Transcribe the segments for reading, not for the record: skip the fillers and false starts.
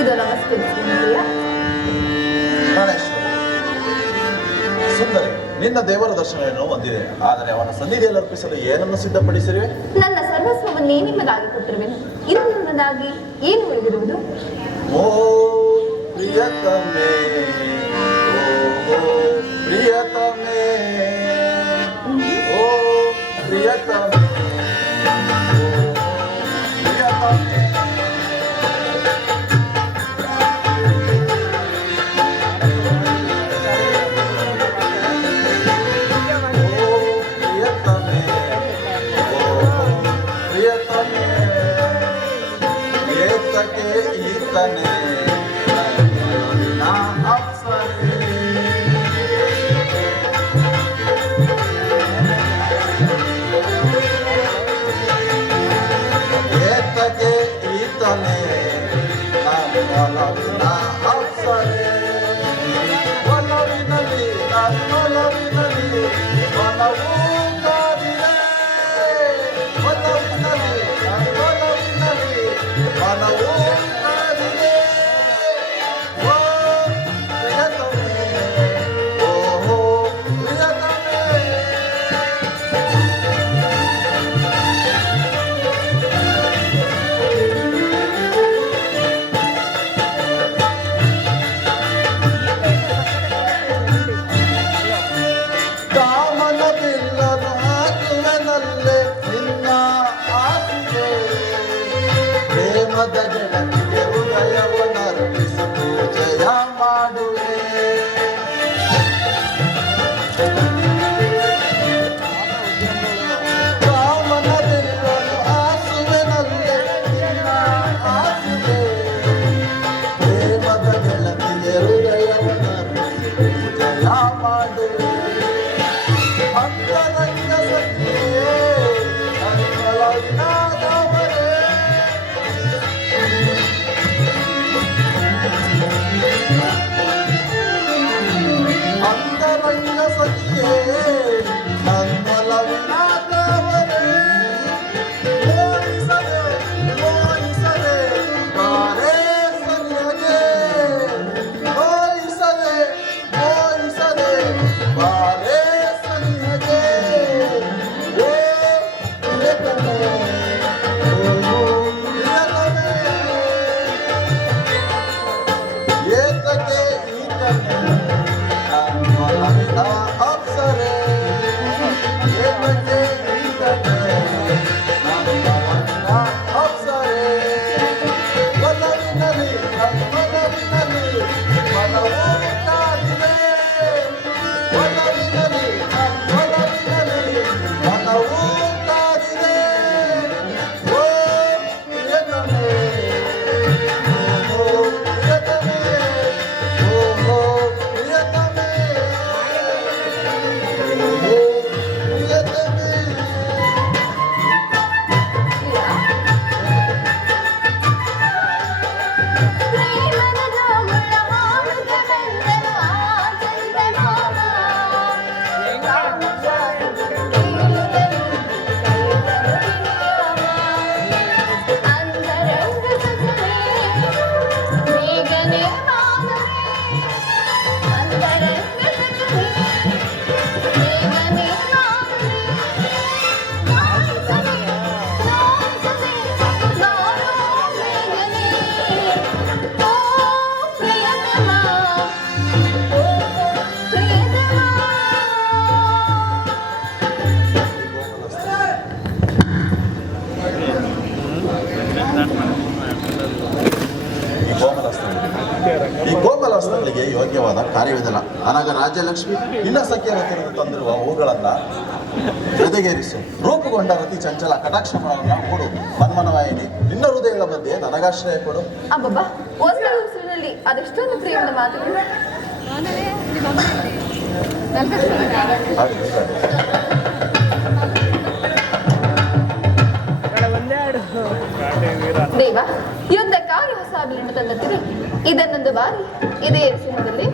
ಇದು ನಮಸ್ಕರಿಸಿದೆಯ ಸುಂದರಿ, ನಿನ್ನ ದೇವರ ದರ್ಶನವನ್ನು ಹೊಂದಿದೆ. ಆದರೆ ಅವನ ಸನ್ನಿಧಿಯಲ್ಲಿ ಅರ್ಪಿಸಲು ಏನನ್ನು ಸಿದ್ಧಪಡಿಸಿರುವೆ? ನನ್ನ ಸರ್ವಸ್ವವನ್ನೇ ನಿಮಗಾಗಿ ಕೊಟ್ಟಿರುವೆನು. ಇದು ನನ್ನದಾಗಿ ಏನು ಉಳಿದಿರುವುದು? ಓ ಪ್ರಿಯತಮೇ, ಓ ಪ್ರಿಯತಮೇ, ಓ ಪ್ರಿಯತಮೇ, ಪ್ರಿಯತಮೇ. ಈತನೇ ನಾ ಅಪ್ಸರೆ, ಏತಕ್ಕೆ ಈತನೇ ಒಲವಿನ ಅಪ್ಸರೆ, ಒಲವಿನಲ್ಲಿ ಒಲವಿನಲ್ಲಿ ಒಲವು ಕಾದಿದೆ, ಒಲವಿನಲ್ಲಿ ಒಲವಿನಲ್ಲಿ ಒಲವು ಕಾದಿದೆ. ಓ ಪ್ರಿಯತಮೇ, ಓ ಪ್ರಿಯತಮೇ. ಕಾಮನ ಬಿಲ್ಲನು ಹಾಕುವೆನಲ್ಲೇ ನಿನ್ನ ಆಸೆಗೆ, ಪ್ರೇಮದ ಗೆಳತಿಗೆ ಹೃದಯವನ್ನರ್ಪಿಸಿ ಪೂಜೆಯ ಮಾಡುವೆ. ಕಾಮನ ಬಿಲ್ಲನು ಹಾಸುವೆನಲ್ಲೇ ನಿನ್ನ ಆಸೆಗೆ, ಪ್ರೇಮದ ಗೆಳತಿಗೆ ಹೃದಯವನ್ನರ್ಪಿಸಿ ಪೂಜೆಯ ಮಾಡುವೆ. ಅಂತರಂಗ ಸಖಿಯೇ ಅಂಗಳವಿನಾದವರೇ, ಅಂತರಂಗ ಸಖಿಯೇ ನನ್ನೊಲವಿನಾದವರೇ, ಮೋಹಿಸದೆ ಮೋಹಿಸದೆ ಬಾರೇ ಸನಿಹಗೆ, ಮೋಹಿಸದೆ ಮೋಹಿಸದೆ ಬಾರೇ ಸನಿಹಗೆ. ಓ ಪ್ರಿಯತಮೇ, ಓ ಪ್ರಿಯತಮೇ, ಏತಕ್ಕೆ ಈತನೇ ಒಲವಿನ ಅಪ್ಸರೆ, ಏತಕ್ಕೆ ಈತನೇ ಒಲವಿನ ಅಪ್ಸರೆ, ಒಲವಿನಲ್ಲಿ ಒಲವಿನಲ್ಲಿ ಒಲವು ಕಾದಿದೆ, ಒಲವಿನಲ್ಲಿ ಒಲವಿನಲ್ಲಿ ಒಲವು ಕಾದಿದೆ. ಓ ಪ್ರಿಯತಮೇ, ಓ ಪ್ರಿಯತಮೇ, ಓ ಪ್ರಿಯತಮೇ, ಓ ಪ್ರಿಯತಮೇ. ಪ್ರೇಮದ ಜೋಗುಳ ಹಾಡುತ್ತ ಬಂದನು ಆ ಚಂದಮಾಮ. ಅಂತರಂಗ ಸಖರೇ ಬೇಗನೆ ಮಾನವೇ, ಅಂತರಂಗ ಸಖರೇ ಬೇಗನೆ ಮಾನವೇ. ನೋಯಿಸದೆ ನೋಯಿಸದೆ ಬಾರೋ ಬೇಗನೆ. ಓ ಪ್ರಿಯತಮ, ಈ ಗೋಪಾಲಸ್ತಗಳಿಗೆ ಯೋಗ್ಯವಾದ ಕಾರ್ಯವಿದಲ್ಲ. ಅನಗ ರಾಜ್ಯಲಕ್ಷ್ಮಿ ಇನ್ನ ಸಖ್ಯರ ತಿರುಗಿ ತಂದಿರುವ ಹೂಗಳನ್ನ ಜೊತೆಗೇರಿಸು. ರೂಪುಗೊಂಡ ರತಿ ಚಂಚಲ ಕಟಾಕ್ಷಮಗಳನ್ನ ಕೊಡು. ಮನ್ಮನವಾಯಿನಿ ನಿನ್ನ ಹೃದಯದ ಮಧ್ಯೆ ನನಗಾಶ್ರಯ ಕೊಡು. ಅಬ್ಬಬ್ಬಾ, ಒಂದೇ ಉಸಿರಿನಲ್ಲಿ ಅದೆಷ್ಟೊಂದು ಪ್ರೇಮದ ಮಾತುಗಳು. ದೇವ, ಯುದ್ಧಕ್ಕಾಗಿ ಹೊಸ ಬಿಲ್ಲು ತಂದಿರು. ಇದನ್ನೊಂದು ಬಾರಿ ಇದೇ ಸಿಂಹದಲ್ಲಿ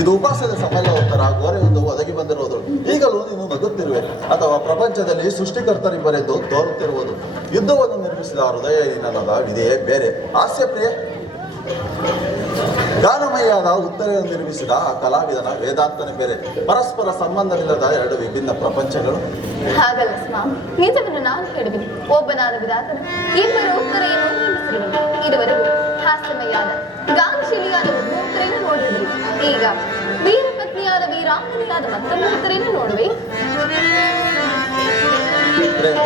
ಇದು ಉಪಾಸದ ಸಫಲ ಉತ್ತರ. ಗೋರೆಯೊಂದು ಒದಗಿ ಬಂದಿರುವುದು. ಈಗಲೂ ನೀನು ನಗುತ್ತಿರುವೆ ಅಥವಾ ಪ್ರಪಂಚದಲ್ಲಿ ಸೃಷ್ಟಿಕರ್ತರಿಬ್ಬರೆಂದು ತೋರುತ್ತಿರುವುದು. ಯುದ್ಧವನ್ನು ನಿರ್ಮಿಸಿದ ಹೃದಯ ನಿನ್ನದ ವಿದೆಯೇ ಬೇರೆ. ಹಾಸ್ಯಪ್ರಿಯೆ ಗಾನಮಯ್ಯಾದ ಉತ್ತರೆಯನ್ನು ನಿರ್ಮಿಸಿದ ಆ ಕಲಾವಿದನ ವೇದಾಂತನೇ ಬೇರೆ. ಪರಸ್ಪರ ಸಂಬಂಧವಿಲ್ಲದ ಎರಡು ವಿಭಿನ್ನ ಪ್ರಪಂಚಗಳು. ಹಾಗಲ್ಲ ಸ್ವಾಮಿ, ನಿಜವನ್ನು ನಾನು ಹೇಳುವೆನು. ಒಬ್ಬನಾದ ವಿಧಾತನ ಇಬ್ಬರು ಉತ್ತರೆಯನ್ನು ನಿರ್ಮಿಸಿರುವನು. ಇದುವರೆಗೂ ಹಾಸ್ಯಮಯ್ಯಾದ ಗಾನಶೀಲಿಯಾದ ಒಬ್ಬ ಉತ್ತರೆಯನ್ನು ನೋಡಿರುವರು. ಈಗ ವೀರ ಪತ್ನಿಯಾದ ವೀರಾಂಗನೆಯಾದ ಮತ್ತೊಬ್ಬ ಉತ್ತರೆಯನ್ನು ನೋಡುವೆ. ಪ್ರೇಮ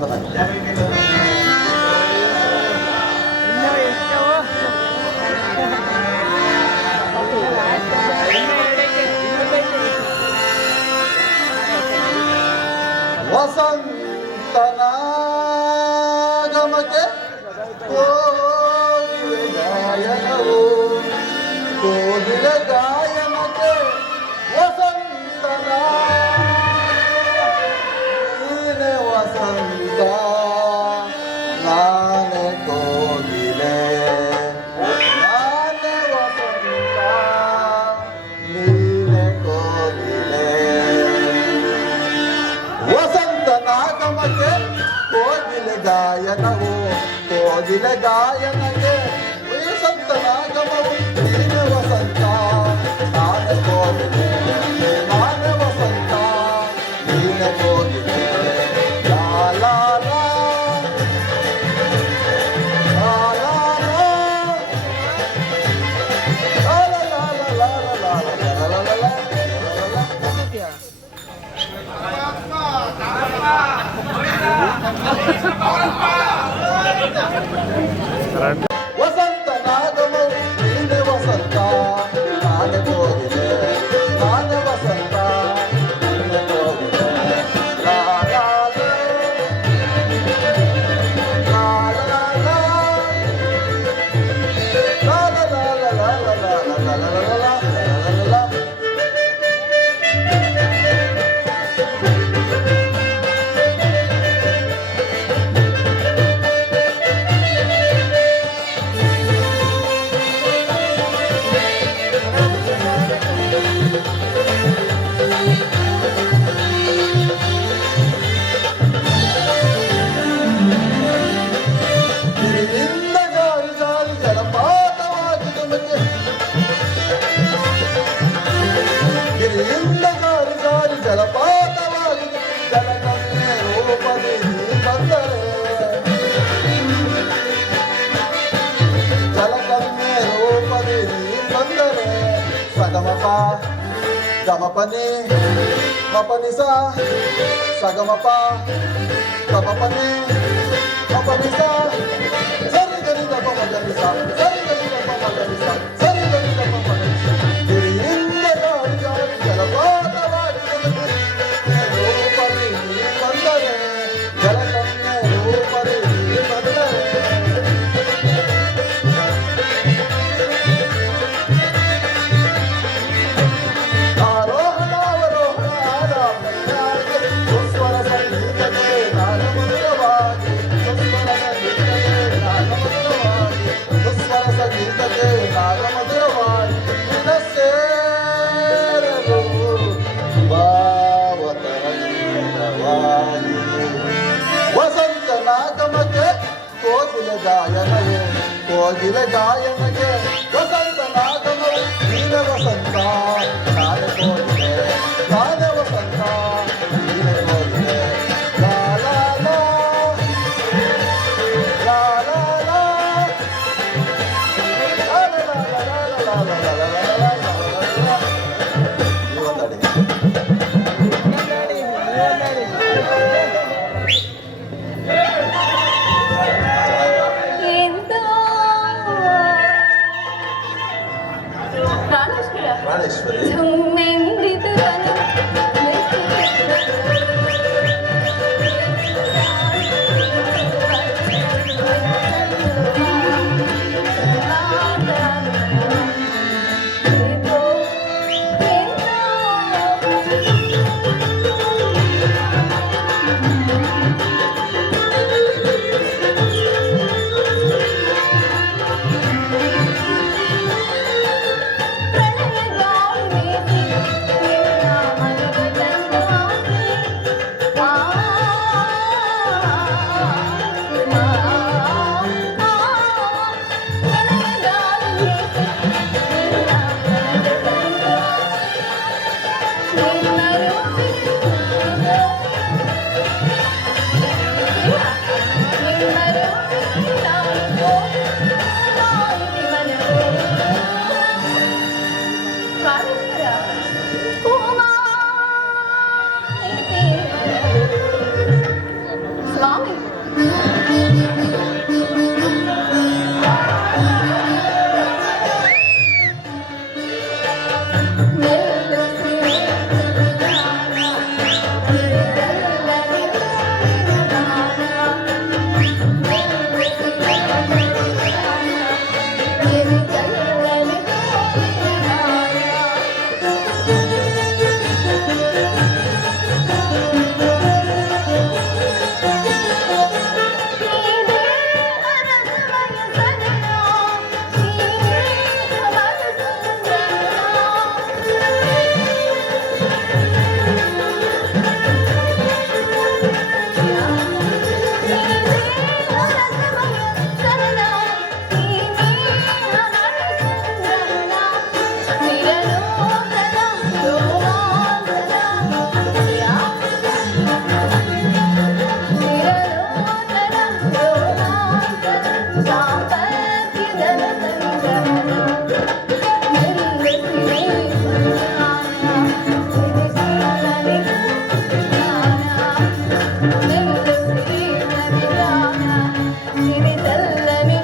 ವಂದನೆ. ವಸಂತನಾಗಮಕ್ಕೆ ಕೋಗಿಲೆ ಗಾಯನವು, ಕೋಗಿಲೆ ಗಾಯನಕ್ಕೆ ವಸಂತನ ನೀನೆ ವಸಂತ ನಾನೇ ಕೋಗಿಲೆ, ನಾನೇ ವಸಂತ ನೀನೆ ಕೋಗಿಲೆ. ವಸಂತನಾಗಮಕ್ಕೆ ಕೋಗಿಲೆ ಗಾಯನವು, ಕೋಗಿಲೆ ಗಾಯನಕ್ಕೆ ವಸಂತನಾಗಮವು ನೀನೆ ವಸಂತ ನಾನೇ ಕೋಗಿಲೆ, ನಾನೇ ವಸಂತ ನೀನೆ ಕೋಗಿಲೆ. ಲಾ ಲಾ ಲಾ, ಲಾ ಲಾ ಲಾ, ಲಾ ಲಾ ಲಾ ಲಾ ಲಾ ಲಾ ಲಾ ಲಾ ಲಾ. ವಸಂತನಾಗಮವು ನೀನೆ ವಸಂತ ನಾನೇ ಕೋಗಿಲೆ, ನಾನೇ ವಸಂತ ನೀನೆ ಕೋಗಿಲೆ. ಲಾ ಲಾ ಲಾ, ಲಾ ಲಾ ಲಾ, ಲಾ ಲಾ ಲಾ ಲಾ ಲಾ ಲಾ ಲಾ ಲಾ ಲಾ ಲಾ ಲಾ. ಗಿರಿಯಿಂದ ಗಾಳಿ ಗಾಳಿ ಜಲಪಾತವಾಗಿ ಧುಮುಕೆ, ಗಿರಿಯಿಂದ ಗಾಳಿ ಗಾಳಿ ಜಲಪಾತವಾಗಿ ಜಲಕನ್ಯೆ ರೂಪದಿ ನೀ ಬಂದರೆ, ಜಲಕನ್ಯೆ ರೂಪದಿ ನೀ ಬಂದರೆ. ಸಗಮಪ ಗಮಪನಿ ಮಪನಿಸ, ಸಗಮಪ ಗಮಪನಿ ಮಪನಿಸ, ಸರಿ ಗರಿ ಗಮ ಮಗನಿಸ, ಸರಿ ಗರಿ ಗಮ ಮಗನಿಸ, ಸರಿ ಗರಿ ಗಮ ಮಗನಿಸ. ಗಿರಿಯಿಂದ ಗಾಳಿ ಗಾಳಿ ಜಲಪಾತವಾಗಿ ರೂಪದಿ ನೀ ಬಂದರೆ, ಜಲಕನ್ಯೆ ರೂಪದಿ ನೀ ಬಂದರೆ. ಆರೋಹಣ ಅವರೋಹಣ ಆರಾಮವಾಗಿ ಸುಸ್ವರ ಸಂಗೀತಕ್ಕೆ ನಾಗಮಧುರವಾಗಿ, ಸುಸ್ವರ ಸಂಗೀತಕ್ಕೆ ನಾಗಮಧುರವಾಗಿ, ಸುಸ್ವರ ಸಂಗೀತಕ್ಕೆ ನಾಗಮಧುರವಾಗಿ ನಿನ್ನ ಸೇರಲು ಭಾವತರಂಗವಾಗಿ. ವಸಂತನಾಗಮಕ್ಕೆ ಕೋಗಿಲೆ ಗಾಯನವು, ಕೋಗಿಲೆ ಗಾಯನಕ್ಕೆ ವಸಂತನಾಗಮವು ನೀನೆ ವಸಂತ ನಾನೇ ಕೋಗಿಲೆ, ನಾನೇ ವಸಂತ ನೀನೆ ಕೋಗಿಲೆ. ಲಾ ಲಾ ಲಾ, ಲಾ ಲಾ ಲಾ, ಲಾ ಲಾ ಲಾ ಲಾ ಲಾ ಲಾ ಲಾ ಲಾ ಲಾ ಲಾ ಲಾ. ನೀವೊಂದಡಿ. ಎಂತ ಸಿರಿ ಚಲ್ಲನೆ